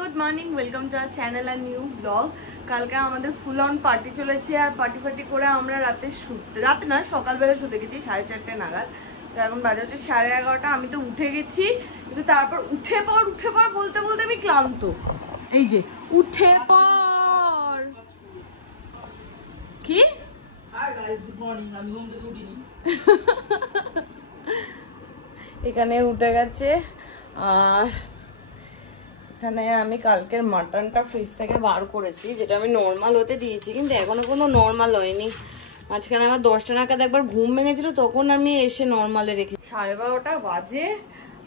Good morning, welcome to our channel আর new blog. কালকে আমাদের ফুল অন পার্টি চলেছে, আর পার্টি করে আমরা রাতে না সকালবেলা শুতে গেছি 4:30 নাগাদ। তো এখন বাজে হচ্ছে 11:30। আমি তো উঠে গেছি, কিন্তু তারপর উঠে পর বলতে বলতে আমি ক্লান্ত। এই যে উঠে পর কি এখানে উঠে গেছে। আর এখানে আমি কালকের মাটনটা ফ্রিজ থেকে বার করেছি, যেটা আমি নর্মাল হতে দিয়েছি, কিন্তু এখনো কোনো নর্মাল হয়নি। মাঝখানে আমার 10টা নাগাদ একবার ঘুম ভেঙেছিল, তখন আমি এসে নর্মালে রেখে 12:30 বাজে।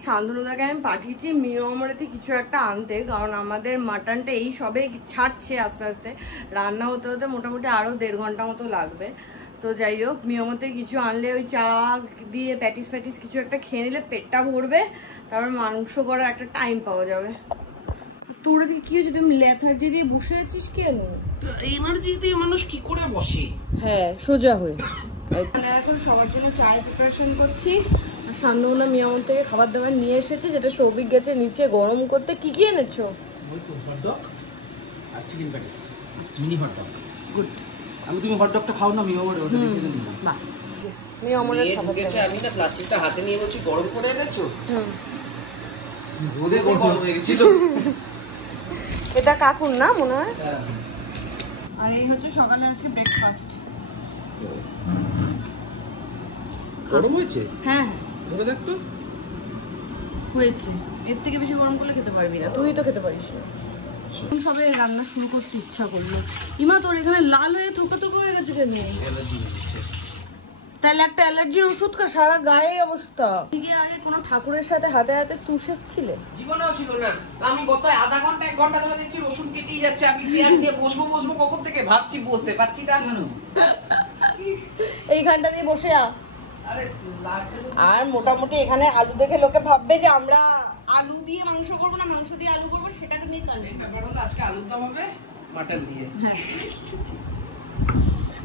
শান্তনুদাকে আমি পাঠিয়েছি মিয়মরেতে কিছু একটা আনতে, কারণ আমাদের মাটনটা এই সবে ছাড়ছে আস্তে আস্তে। রান্না হতে হতে মোটামুটি আরও 1.5 ঘন্টা মতো লাগবে। তো যাই হোক, মিয়মতে কিছু আনলে ওই চা দিয়ে প্যাটিস কিছু একটা খেয়ে নিলে পেটটা ভরবে, তারপর মাংস করার একটা টাইম পাওয়া যাবে। তোরা যে কি হয়েছে, তুমি লেথার্জি দিয়ে বসে আছিস কেন? এনার্জি দিয়ে মানুষ কি করে বসে? হ্যাঁ, সোজা হয়ে। এখন সবার জন্য চায়ের প্রিপারেশন করছি। আর শান্তনুদা মিয়ামর থেকে খাবার দাবার নিয়ে এসেছে, যেটা সৌভিক গেছে নিচে গরম করতে। কি কি এনেছো? ওই তো হটডগ আর chicken patties, mini hotdog. Good. তুমি হটডগটা খাও না, মিয়ামর ওটা দিয়ে দিন না। বাহ, মিয়ামরের খাবার গেছে। আমি না প্লাস্টিকটা হাতে নিয়ে বলছি গরম করে এনেছো। রোদে গরম হয়ে গেছিল। এটা কাকুর না মনে হয়। আর এই হচ্ছে সকালে আজকে ব্রেকফাস্ট। গরম হয়েছে? হ্যাঁ ধরে দেখ তো। হয়েছে। এর থেকে বেশি গরম করলে খেতে পারবি না, তুই তো খেতে পারিস না। সবে রান্না শুরু করতে ইচ্ছা করলো। ইমা, তোর এখানে লাল হয়ে থুকে হয়ে গেছে কেন? তাহলে একটা অ্যালার্জির ওষুধ খা, সারা গায়ে অবস্থা। তুমি আগে কোনো ঠাকুরের সাথে হাতে হাতে সুশেছিলে? জীবনেও ছিল না। আমি গত আধা ঘন্টা 1 ঘন্টা ধরে দেখছি রসুন কেটেই যাচ্ছে। আমি পেঁয়াজ নিয়ে বসবো কখন থেকে ভাবছি, বসতে পারছি না। এইখানটা দিয়ে বসে আর মোটামুটি এখানে আলু দেখে লোকে ভাববে যে আমরা আলু দিয়ে মাংস করবো না, মাংস দিয়ে আলু করবো, সেটাকে নিয়ে কারণ ব্যাপার হলো আজকে আলুর দম হবে মাটন দিয়ে। হ্যাঁ।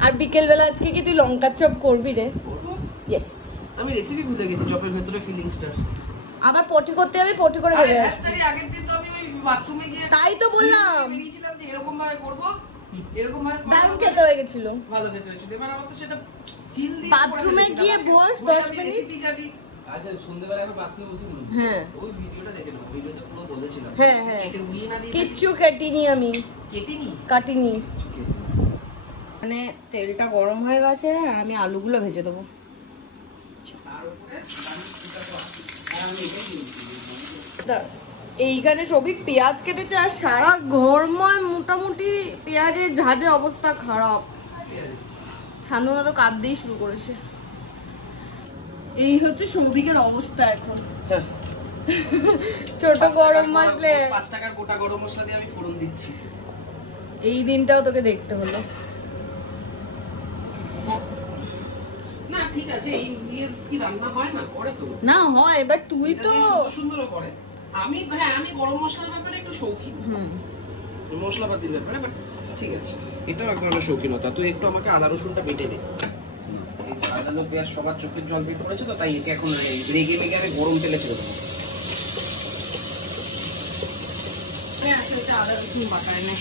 আর বিকেল বেলা আজকে কি তুই লঙ্কা চপ করবি রে? ইয়েস। আমি রেসিপি ভুলে গেছি চপের ভেতরে ফিলিংসটা। আবার পটি করতে হবে, পটি করে ভেবে আসবি। তাই আগের দিন তো আমি ওই বাথরুমে গিয়ে তাই তো বললাম, বেরিয়েছিলাম যে এরকম ভাবে করব, এরকম ভাবে দারুণ খেতে হয়ে গেছিল, ভালো খেতে হয়েছিল। এবার আমার তো সেটা ফিল দিয়ে বাথরুমে গিয়ে বস 10 মিনিট। রেসিপি জানি। আচ্ছা, সন্ধ্যাবেলা আমি বাথরুমে বসে বলবো। হ্যাঁ, ওই ভিডিওটা দেখে নাও, ভিডিওতে পুরো বলেছিলাম। হ্যাঁ হ্যাঁ, এটা উড়িয়ে না দিয়ে কিচ্ছু কাটিনি আমি, কাটিনি। মানে তেলটা গরম হয়ে গেছে, আর আমি আলুগুলো ভেজে দেবো। এইখানে সবই পেঁয়াজ কেটেছে, আর সারা ঘরময় মোটামুটি পেঁয়াজের ঝাঁঝে অবস্থা খারাপ। ছান্দনা তো কাঁদতেই শুরু করেছে। এই হচ্ছে সৌভিকের অবস্থা এখন। ছোট গরম মশলা, 5 টাকার গোটা গরম মশলা দিয়ে আমি ফোড়ন দিচ্ছি। এই দিনটাও তোকে দেখতে হলো না। ঠিক আছে, এই কি রান্না হয় না, করে তো না হয়। এবার তুই তো সুন্দর করে। আমি গরম মশলার ব্যাপারে একটু শৌখিন, মশলাপাতির ব্যাপারে, বাট ঠিক আছে, এটাও এক ধরনের শৌখিনতা। তুই একটু আমাকে আদা রসুনটা বেটে দে। এই ঝাঁঝালো পেঁয়াজ সবার চোখের জল বের করেছে, তো তাই একে এখন রেগে মেগে আমি গরম তেলে ছেড়ে দেবো। হ্যাঁ, সেটা আদা রসুন বাটায় নেই।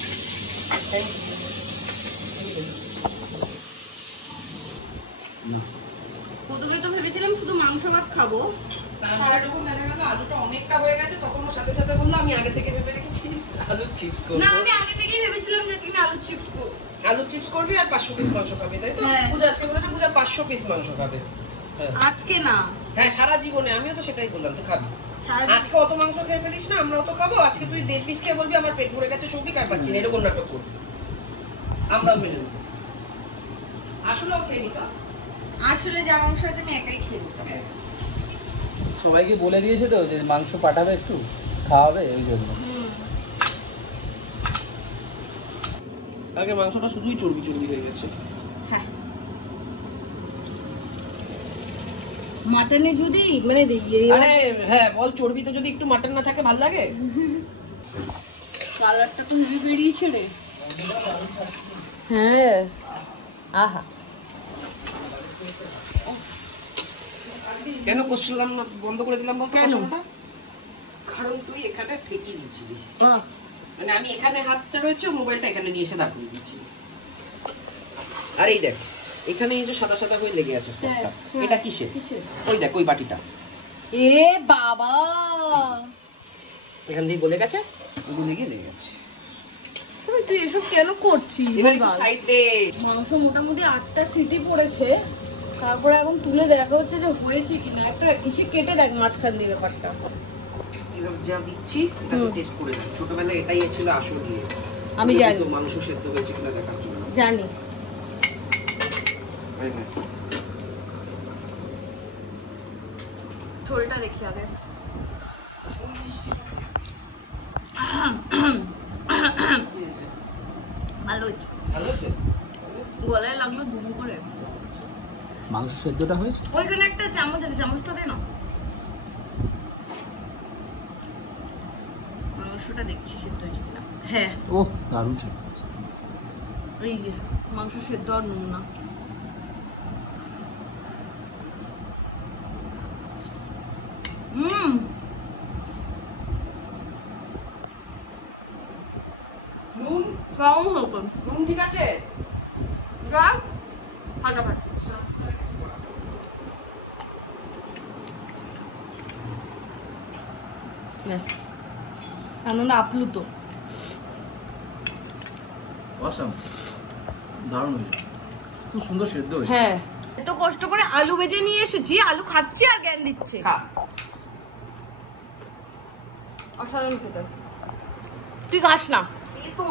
প্রথমে তো ভেবেছিলাম শুধু মাংস ভাত খাবো, তারপরে যখন দেখা গেল আলুটা অনেকটা হয়ে গেছে, তখন ওর সাথে সাথে বললো আমি আগে থেকে ভেবে রেখেছি আলুর চিপস করবো। না, আমি আগে থেকেই ভেবেছিলাম যে তুমি আলু চিপস করো। আলু চিপস করবি আর 500 পিস মাংস খাবি, তাই তো? পূজা আজকে বলেছে পূজা 500 পিস মাংস খাবে। আজকে না, হ্যাঁ, সারা জীবনে। আমিও তো সেটাই বললাম, তুই খাবি। আজকে অত মাংস খেয়ে ফেলিস না, আমরা অত খাবো। আজকে তুই 1.5 পিস খেয়ে বলবি আমার পেট ভরে গেছে, সবই কার পাচ্ছি না, এরকম নাটক করবি। আমরা মেনে নেব। আসলে ও খেয়ে নিত, আসলে যা মাংস আছে আমি একাই খেয়ে নিতাম। সবাইকে বলে দিয়েছে তো যে মাংস পাঠাবে, একটু খাওয়াবে, ওই জন্য। আগে মাংসটা শুধুই চর্বি হয়ে গেছে। হ্যাঁ, মাটনে যদি মানে আরে হ্যাঁ, বল, চর্বিতে যদি একটু মাটন না থাকে ভাল লাগে? কালারটা তো হেভি বেরিয়েছে রে। হ্যাঁ, আহা। কেন করছিলাম না, বন্ধ করে দিলাম বলতো? কেন? কারণ তুই এখানে ঠেকিয়ে দিয়েছিলি। মানে আমি এখানে হাতটা রয়েছে, মোবাইলটা এখানে নিয়ে এসে দাঁড় করিয়ে দিচ্ছি। আর এই দেখ এখানে এই যে সাদা সাদা হয়ে লেগে আছে স্পটটা, এটা কিসের? ওই দেখ ওই বাটিটা, এ বাবা এখান দিয়ে গলে গেছে, গলে গিয়ে লেগে গেছে। তুই এসব কেন করছিস? এবার একটু সাইড দে। মাংস মোটামুটি 8টা সিটি পড়েছে, তারপরে এখন তুলে দেখা হচ্ছে যে হয়েছে কিনা। একটা এসে কেটে দেখ মাঝখান দিয়ে ব্যাপারটা। এবার যা দিচ্ছি এটা তো টেস্ট করে দেখ। ছোটবেলায় এটাই ছিল আসল দিয়ে, আমি জানি মাংস সেদ্ধ হয়েছে কিনা দেখার জন্য। জানি। ঝোলটা দেখি আগে। ভালো হয়েছে, ভালো হয়েছে? গলায় লাগলো দুম করে। মাংস সেদ্ধটা হয়েছে? ওইখানে একটা চামচ আছে, চামচটা দে না। মাংসটা দেখছি সেদ্ধ হয়েছে কিনা। হ্যাঁ, ও দারুণ সেদ্ধ হয়েছে। এই যে মাংস সেদ্ধ আর নুন না। নুন কম হবে। নুন ঠিক আছে? গা ফাটাফাটি। ব্যাস, আনন্দ আপ্লুত। অসাম, দারুণ হয়েছে, খুব সুন্দর সেদ্ধ হয়েছে। হ্যাঁ, এত কষ্ট করে আলু ভেজে নিয়ে এসেছি, আলু খাচ্ছে আর জ্ঞান দিচ্ছে। খা। অসাধারণ খেতে। তুই খাস না? এই তো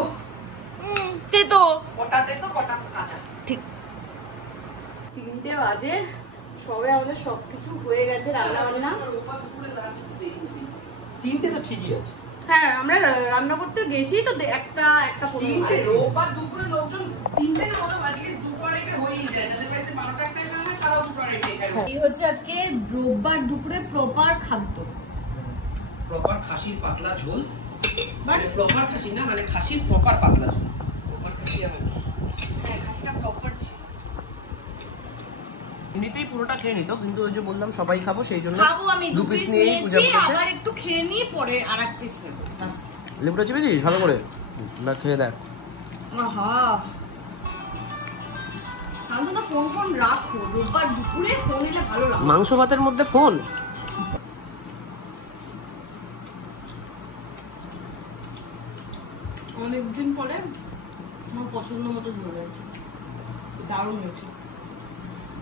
তেতো কটাতে তো কটা কাঁচা। ঠিক 3টে বাজে, সবে আমাদের সবকিছু হয়ে গেছে, রান্না বান্না। 3টে তো ঠিকই আছে। হ্যাঁ, আমরা রান্না করতে গেছি তো একটা রোববার দুপুরে লোকজন 3টে না হলো অ্যাটলিস্ট দুপুরে হয়েই যায়, যাদের বাড়িতে 12টা একটা হয় তারাও দুপুরে খায়। এই হচ্ছে আজকে রোববার দুপুরে প্রপার খাদ্য। প্রপার খাসির পাতলা ঝোল, মানে প্রপার খাসি না, মানে খাসির প্রপার পাতলা ঝোল। প্রপার খাসি হবে, হ্যাঁ, খাসিটা প্রপার ছিল। এমনিতেই পুরোটা খেয়ে নিত, কিন্তু ওই যে বললাম সবাই খাবো সেই জন্য খাবো আমি 2 পিস নিয়েই পূজা নিয়েছি, করেছে। আবার একটু খেয়ে নিয়ে পরে আরেক পিস নেব। লেবুটা চিপেছিস ভালো করে, না খেয়ে দেখ। আহা, আমি তো ফোন রাখো, রোববার দুপুরে ফোন নিলে ভালো লাগে। মাংস ভাতের মধ্যে ফোন? অনেকদিন পরে আমার পছন্দ মতো ঝোল হয়েছে, দারুণ হয়েছে,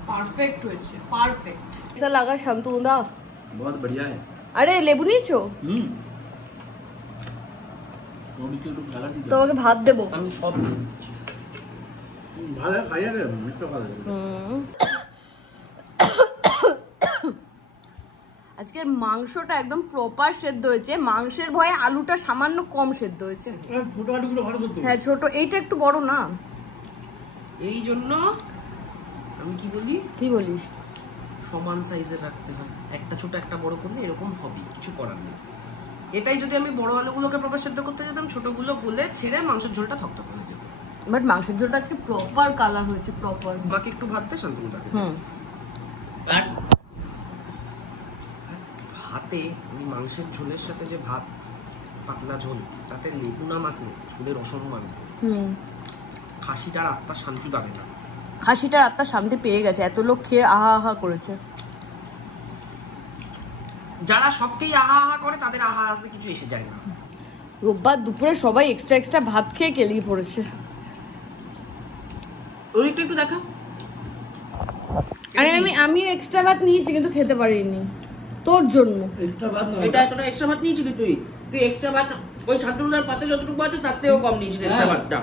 পারফেক্ট হয়েছে, পারফেক্ট। कैसा लगा शांतुदा? बहुत बढ़िया है। अरे লেবু নিয়েছো? তোমাকে ভাত দেবো। আমি সব ভালো খাই আগে একটু ভালো লাগে। আজকের মাংসটা একদম প্রপার সেদ্ধ হয়েছে, মাংসের ভয়ে আলুটা সামান্য কম সেদ্ধ হয়েছে। ছোট আলুগুলো ভালো সেদ্ধ। হ্যাঁ ছোট, এইটা একটু বড় না। এই জন্য আমি কি বলি, কি বলিস? সমান সাইজের রাখতে হয়, একটা ছোট একটা বড় করলে এরকম হবে, কিছু করার নেই। এটাই যদি আমি বড় আলুগুলোকে প্রপার সেদ্ধ করতে যেতাম, ছোটগুলো গলে ছেড়ে মাংসের ঝোলটা থকথক হয়ে যেত। বাট মাংসের ঝোলটা আজকে প্রপার কালার হয়েছে, প্রপার। বাকি একটু ভাত দে শান্তনুদা। আর ভাতে ওই মাংসের ঝোলের সাথে যে ভাত, পাতলা ঝোল, তাতে লেবু না মাখলে ঝোলের অসম্মান। খাসিটার আত্মা শান্তি পাবে না। খাসিটার আত্মা শান্তি পেয়ে গেছে, এত লোক খেয়ে আহা আহা করেছে। যারা সবকেই আহা আহা করে তাদের আহা আহাতে কিছু এসে যায় না। রোববার দুপুরে সবাই এক্সট্রা ভাত খেয়ে কেলিয়ে পড়েছে। ওইটা একটু দেখা। আরে আমি এক্সট্রা ভাত নিয়েছি কিন্তু খেতে পারিনি তোর জন্য। এক্সট্রা ভাত না, এটা এতটা এক্সট্রা ভাত নিয়েছিলি তুই? তুই এক্সট্রা ভাত ওই শান্তনুদার পাতে যতটুকু আছে তার থেকেও কম নিয়েছিলি এক্সট্রা ভাতটা।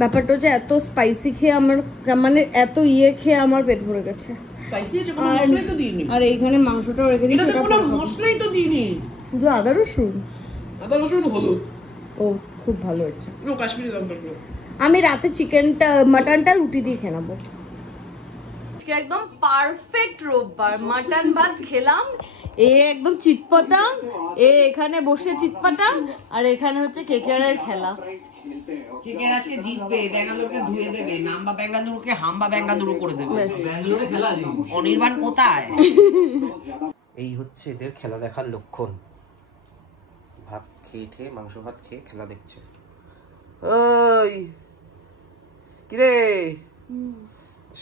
ব্যাপারটা হচ্ছে এত স্পাইসি খেয়ে আমার, মানে এত খেয়ে আমার পেট ভরে গেছে। স্পাইসি আছে, কোনো মশলাই তো দিইনি। আর এইখানে মাংসটাও রেখে দিয়েছি, এটাতে কোনো মশলাই তো দিইনি, শুধু আদা রসুন। আদা রসুন হলুদ। ও খুব ভালো হয়েছে। ও কাশ্মীরি লঙ্কা। আমি রাতে মাটনটা রুটি দিয়ে খেয়ে নেবো। আজকে একদম পারফেক্ট রোববার, মাটন ভাত খেলাম, এ একদম চিৎপটাং, এখানে বসে চিৎপটাং, আর এখানে হচ্ছে কেকেআরের খেলা। কেকের আজকে জিতবে, বেঙ্গালুরুকে ধুয়ে দেবে, নাম্বা বেঙ্গালুরুকে হাম্বা বেঙ্গালুরু করে দেবে। ব্যাঙ্গালোরে খেলা আছে। অনির্বাণ কোথায়? এই হচ্ছে এদের খেলা দেখার লক্ষণ। ভাত খেয়ে মাংস ভাত খেয়ে খেলা দেখছে। ওই কিরে,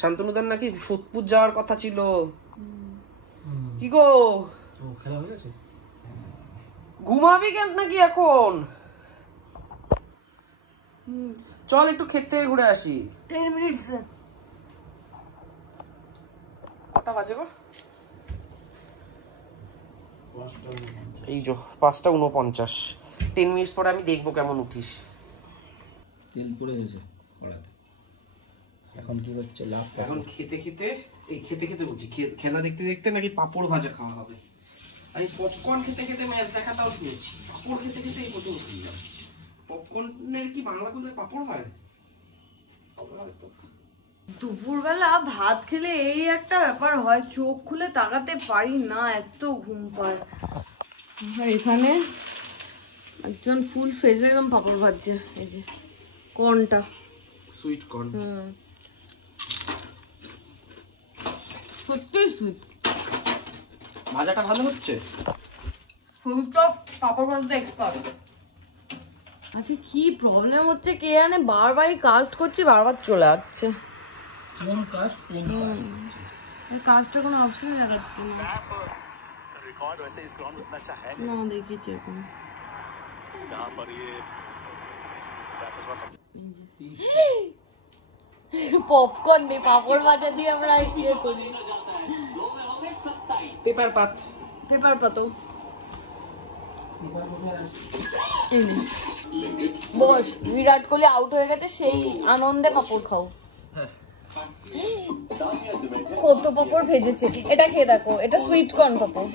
শান্তনুদার নাকি সোদপুর যাওয়ার কথা ছিল, কি গো খেলা হয়ে গেছে? ঘুমাবি কেন নাকি এখন? চল একটু ক্ষেত থেকে ঘুরে আসি। 10 মিনিটস। কটা বাজে গো? এই যো 5:49। 10 মিনিটস পরে আমি দেখবো কেমন উঠিস। তেল পড়ে গেছে কড়াতে। এখন কি হচ্ছে? লাভ এখন খেতে খেতে বলছি, খেলা দেখতে দেখতে নাকি পাপড় ভাজা খাওয়া হবে। আমি পপকর্ন খেতে খেতে ম্যাচ দেখাটাও শুনেছি, পাপড় খেতে খেতে এই প্রথম শুনলাম। পপকর্নের কি বাংলা বলতে পাপড় হয়? দুপুরবেলা ভাত খেলে এই একটা ব্যাপার হয়, চোখ খুলে তাকাতে পারি না, এত ঘুম পায়। আর এখানে একজন ফুল ফেজে একদম পাপড় ভাজছে, এই যে কর্নটা, সুইট কর্ন। সত্যি সুইট। ভাজাটা ভালো হচ্ছে। তো পাপড় ভাজতে এক্সপার্ট। আচ্ছা কি প্রবলেম হচ্ছে কে জানে, বারবারই কাস্ট করছি, বারবার চলে যাচ্ছে। কোন কাস্ট? কাস্টটা কোনো অপশনে দেখাচ্ছে না। रिकॉर्ड वैसे इस ग्राउंड में इतना अच्छा है না দেখিয়েছে এখন। नहीं जहाँ पर ये পপকর্ন নেই, পাপড় ভাজা দিয়ে আমরা ইয়ে করি। পেপার পাত, পেপার পাতো বস। বিরাট কোহলি আউট হয়ে গেছে, সেই আনন্দে পাপড় খাও। কত পাপড় ভেজেছে, এটা খেয়ে দেখো, এটা সুইট কর্ন পাপড়।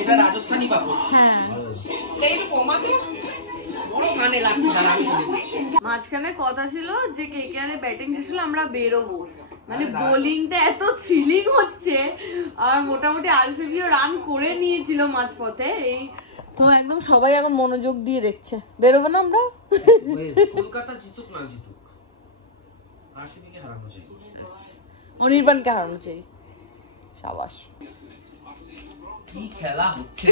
এটা রাজস্থানী পাপড়। হ্যাঁ, মাঝখানে কথা ছিল যে কেকেআর এর ব্যাটিং শেষ হলে আমরা বেরোবো, মানে বোলিংটা এত থ্রিলিং হচ্ছে। আর মোটামুটি আরসিবিও রান করে নিয়েছিল মাঝপথে, এই তো একদম সবাই এখন মনোযোগ দিয়ে দেখছে। বেরোবো না আমরা? কলকাতা জিতুক না জিতুক, আরসিবি কে হারানো চাই, অনির্বাণকে হারানো চাই। সাবাস। কি খেলা হচ্ছে,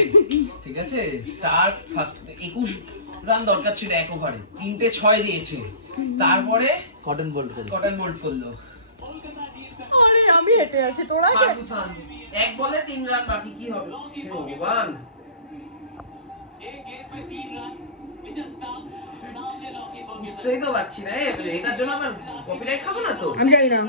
ঠিক আছে। স্টার ফার্স্ট 21 রান দরকার ছিল এক ওভারে, 3টে 6 দিয়েছে, তারপরে কটন বোল্ড করলো। আরে আমি হেঁটে আছি, তোরা ফার্গুসন এক বলে 3 রান বাকি, কি হবে ভগবান। বুঝতেই তো পারছি না, এটার জন্য আবার কপিরাইট খাবো না তো? আমি জানি না।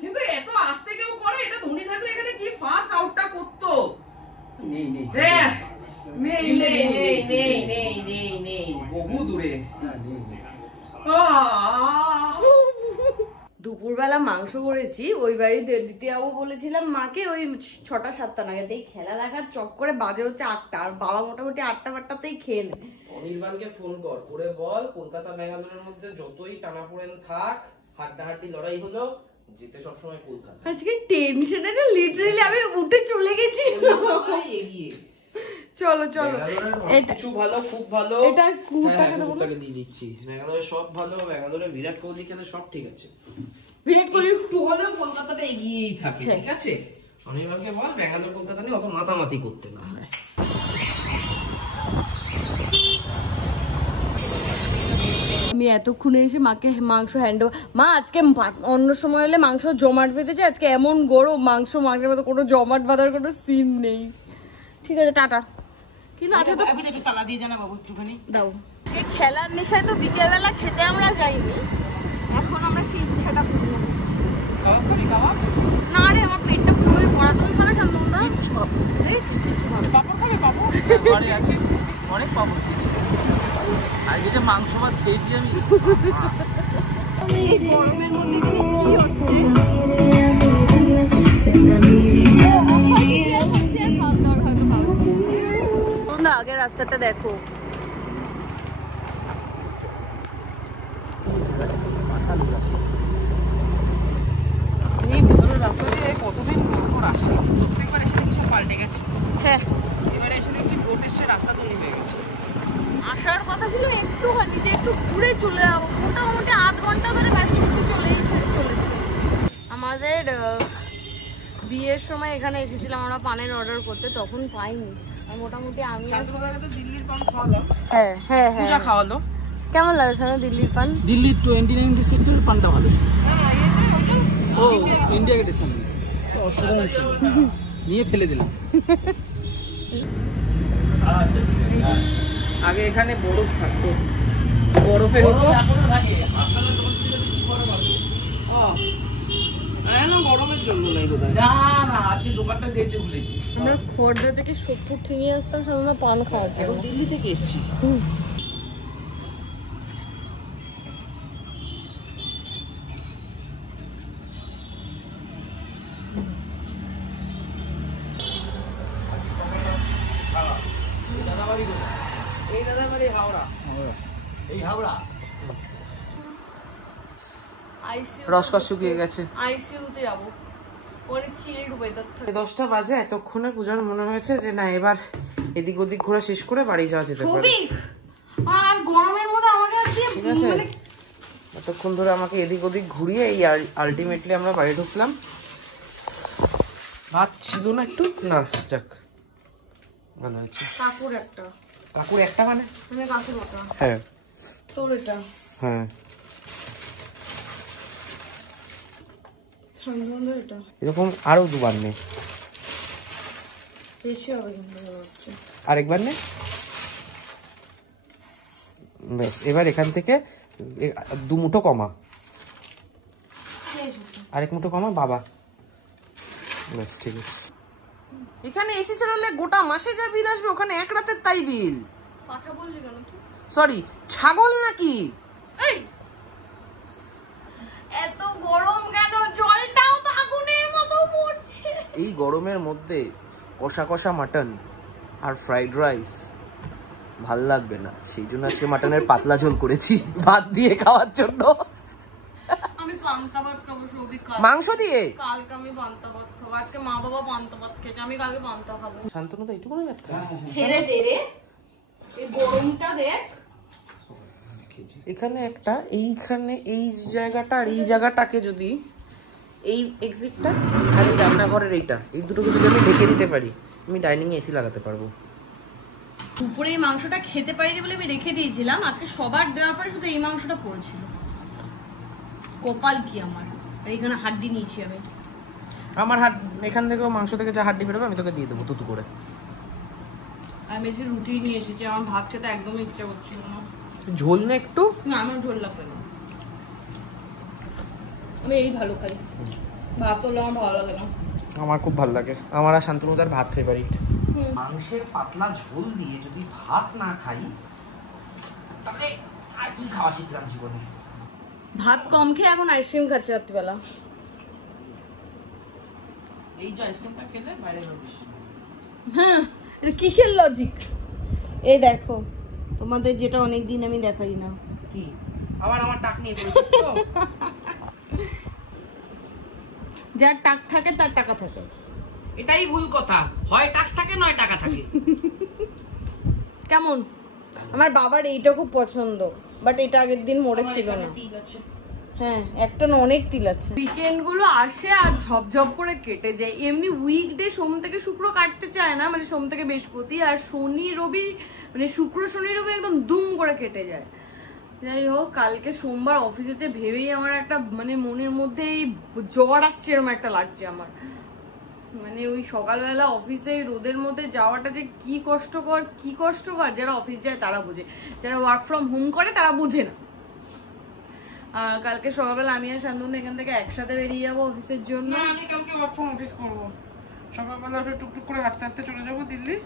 কিন্তু এত আস্তে কেউ করে? এটা ধোনি থাকলে এখানে কি ফার্স্ট আউটটা করতো। বহু দূরে। দুপুরবেলা মাংস করেছি, ওই বাড়ি দিতে যাবো বলেছিলাম মাকে, ওই 6টা-7টা নাগাদ। এই খেলা দেখার চক্করে বাজে হচ্ছে 8টা, আর বাবা মোটামুটি 8টা-8টাতেই খেয়ে নেয়। অনির্বাণকে ফোন করে বল, কলকাতা ব্যাঙ্গালোরের মধ্যে যতই টানাপোড়েন থাক, হাড্ডাহাড্ডি লড়াই হলো, জিতে সবসময় কলকাতা। আজকে টেনশনে না লিটারালি আমি উঠে চলে গেছি। এগিয়ে চলো কিছু ভালো, খুব ভালো। এটা কুকুরটাকে দেবো না? দিয়ে দিচ্ছি। ব্যাঙ্গালোরে সব ভালো, ব্যাঙ্গালোরে বিরাট কোহলি খেলে সব ঠিক আছে। বিরাট কোহলি একটু হলেও কলকাতাটা এগিয়েই থাকে, ঠিক আছে। অনির্বাণকে বল ব্যাঙ্গালোর কলকাতা নিয়ে অত মাতামাতি করতে না। আমি এতক্ষণে এসে মাকে মাংস হ্যান্ড ওভার। মা আজকে অন্য সময় হলে মাংস জমাট বেঁধেছে, আজকে এমন গরম মাংস, মাংসের মতো কোনো জমাট বাঁধার কোনো সিন নেই। ঠিক আছে, টাটা। কিন্তু আজকে তো তালা দিয়ে জানা বাবু একটুখানি দাও। সে খেলার নেশায় তো বিকেলবেলা খেতে আমরা যাইনি, এখন আমরা সেই ইচ্ছাটা পূর্ণ করছি। না রে, আমার পেটটা পুরোই ভরা। তুমি খাবে শান্তনুদা? পাপড় খাবে? পাপড় ঘরে আছে, অনেক পাপড় খেয়েছি। আর যেটা মাংস ভাত খেয়েছি আমি, এই গরমের মধ্যে কি হচ্ছে? আগের রাস্তাটা দেখো, এই ভেতরের রাস্তা দিয়ে কতদিন মোটর আসে, প্রত্যেকবার এসে দেখি সব পাল্টে গেছে। হ্যাঁ, এবারে এসে দেখছি বোট এসে রাস্তা তৈরি হয়ে গেছে। আসার কথা ছিল একটুখানি, যে একটু ঘুরে চলে যাবো, মোটামুটি আধ ঘন্টা ধরে ব্যাসে একটু চলেছে। আমাদের বিয়ের সময় এখানে এসেছিলাম আমরা পানের অর্ডার করতে, তখন পাইনি। আর মোটামুটি আমি শান্তনুদাকে তো দিল্লির পান খাওয়ালাম, হ্যাঁ হ্যাঁ হ্যাঁ পূজা খাওয়ালো। কেমন লাগে শোনো দিল্লির পান? দিল্লির 29 সেক্টরের পানটা ভালো ছিল। ও ইন্ডিয়া গেটের সামনে অসাধারণ ছিল, নিয়ে ফেলে দিলাম। আগে এখানে বরফ থাকতো, বরফের হতো। না গরমের জন্য নাই বোধহয়। না না, আজকে দোকানটা দিতে ভুলেছি। আমরা খড়দা থেকে 70 ঠেঙে আসতাম সাধারণত পান খাওয়ার এখন জন্য। দিল্লি থেকে এসছি। এই দাদা বাড়ি হাওড়া। এই হাওড়া রসকস শুকিয়ে গেছে। আইসিইউতে যাবো, অনেক চিল্ড ওয়েদার থাকে। 10টা বাজে, এতক্ষণে পূজার মনে হয়েছে যে না এবার এদিক ওদিক ঘোরা শেষ করে বাড়ি যাওয়া যেতে পারে। সবিক আর গরমের মধ্যে আমাকে আজকে ঠিক আছে, এতক্ষণ ধরে আমাকে এদিক ওদিক ঘুরিয়ে এই আলটিমেটলি আমরা বাড়ি ঢুকলাম। ভাত ছিল না একটু, না যাক ভালো হয়েছে। কাকুর একটা, কাকুর একটা মানে মানে কাকুর ওটা, হ্যাঁ তোর এটা, হ্যাঁ সন্ধ্যা এটা এরকম আরো দুবার নে, বেশি হবে কিন্তু মনে হচ্ছে। আরেকবার নে, ব্যাস। এবার এখান থেকে 2 মুঠো কমা, আরেক মুঠো কমা বাবা, ব্যাস ঠিক আছে। এখানে এসি চালালে গোটা মাসে যা বিল আসবে, ওখানে এক রাতের তাই বিল। পাঠা বললি কেন তুই? সরি, ছাগল নাকি? এই এত গরম কেন? জলটাও তো আগুনের মতো পড়ছে। এই গরমের মধ্যে কষা কষা মাটন আর ফ্রাইড রাইস ভাল লাগবে না, সেই জন্য আজকে মাটনের পাতলা ঝোল করেছি ভাত দিয়ে খাওয়ার জন্য। আমি পান্তা ভাত খাবো সবিক, মাংস দিয়ে? কালকে আমি পান্তা ভাত খাবো। আজকে মা বাবা পান্তা ভাত খেয়েছে, আমি কালকে পান্তা খাবো। শান্তনু তো এইটুকু ভাত খায়। ছেড়ে দে রে, এই গরমটা দেখ। এখানে একটা, এইখানে এই জায়গাটা আর এই জায়গাটাকে যদি, এই এক্সিটটা আর এই রান্নাঘরের এইটা, এই দুটোকে যদি আমি ঢেকে দিতে পারি, আমি ডাইনিং এসি লাগাতে পারবো। দুপুরে এই মাংসটা খেতে পারিনি বলে আমি রেখে দিয়েছিলাম, আজকে সবার দেওয়ার পরে শুধু এই মাংসটা পড়েছিল। কপাল কি আমার, আর এখানে হাড্ডি নিয়েছি আমি। আমার হাত এখান থেকেও, মাংস থেকে যা হাড্ডি বেরোবে আমি তোকে দিয়ে দেবো তুতু করে। আমি আজকে রুটি নিয়ে এসেছি, আমার ভাত খেতে একদমই ইচ্ছা করছিল না। ঝোল না একটু? না আমার ঝোল লাগবে না, আমি এই ভালো খাই, ভাত হলে আমার ভালো লাগে না। আমার খুব ভালো লাগে, আমার আর শান্তনুদার ভাত ফেভারিট। মাংসের পাতলা ঝোল দিয়ে যদি ভাত না খাই, তাহলে আর কি খাওয়া শিখলাম জীবনে। ভাত কম খেয়ে এখন আইসক্রিম খাচ্ছে রাত্রিবেলা। এই যে আইসক্রিমটা খেলে বাইরে যাবে। হ্যাঁ, এটা কিসের লজিক? এই দেখো, তোমাদের যেটা অনেকদিন আমি দেখাই না। কি আবার আমার টাক নিয়ে পড়েছিস তো? যার টাক থাকে তার টাকা থাকে, এটাই ভুল কথা, হয় টাক থাকে নয় টাকা থাকে। কেমন? আমার বাবার এইটা খুব পছন্দ, বাট এটা আগের দিন মরেছিল না। হ্যাঁ, একটা না অনেক তিল আছে। উইকেন্ড গুলো আসে আর ঝপঝপ করে কেটে যায়। এমনি উইকডে সোম থেকে শুক্র কাটতে চায় না, মানে সোম থেকে বৃহস্পতি, আর শনি রবি মানে শুক্র শনি রবি একদম দুম করে কেটে যায়। যাই হোক, কালকে সোমবার অফিসে যে ভেবেই আমার একটা মানে মনের মধ্যে এই জ্বর আসছে এরকম একটা লাগছে আমার। মানে ওই সকালবেলা অফিসে রোদের মধ্যে যাওয়াটা যে কি কষ্টকর যারা অফিস যায় তারা বোঝে, যারা ওয়ার্ক ফ্রম হোম করে তারা বোঝে না। আর কালকে সকালবেলা আমি আর শান্তনু এখান থেকে একসাথে বেরিয়ে যাবো অফিসের জন্য। আমি কালকে ওয়ার্ক ফ্রম অফিস করবো, সকালবেলা উঠে টুকটুক করে হাঁটতে হাঁটতে চলে যাবো দিল্লি,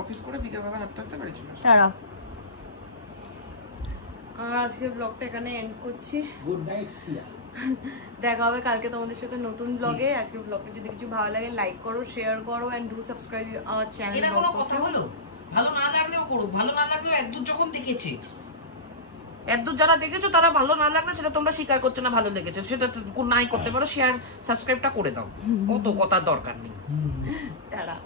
অফিস করে বিকেলবেলা হাঁটতে হাঁটতে বাড়ি চলে আসবো। তারা আজকে ব্লগটা এখানে এন্ড করছি। গুড নাইট সিয়া। দেখা হবে কালকে তোমাদের সাথে নতুন ব্লগে। আজকে ব্লগটা যদি কিছু ভালো লাগে লাইক করো, শেয়ার করো and do subscribe our channel. এটা কোনো কথা হলো? ভালো না লাগলেও করো, ভালো না লাগলেও 1-2 যখন দেখেছে এতদূর যারা দেখেছো তারা ভালো না লাগলে সেটা তোমরা স্বীকার করছো না ভালো লেগেছে, সেটা নাই করতে পারো, শেয়ার সাবস্ক্রাইবটা করে দাও, অত কথার দরকার নেই। টাটা।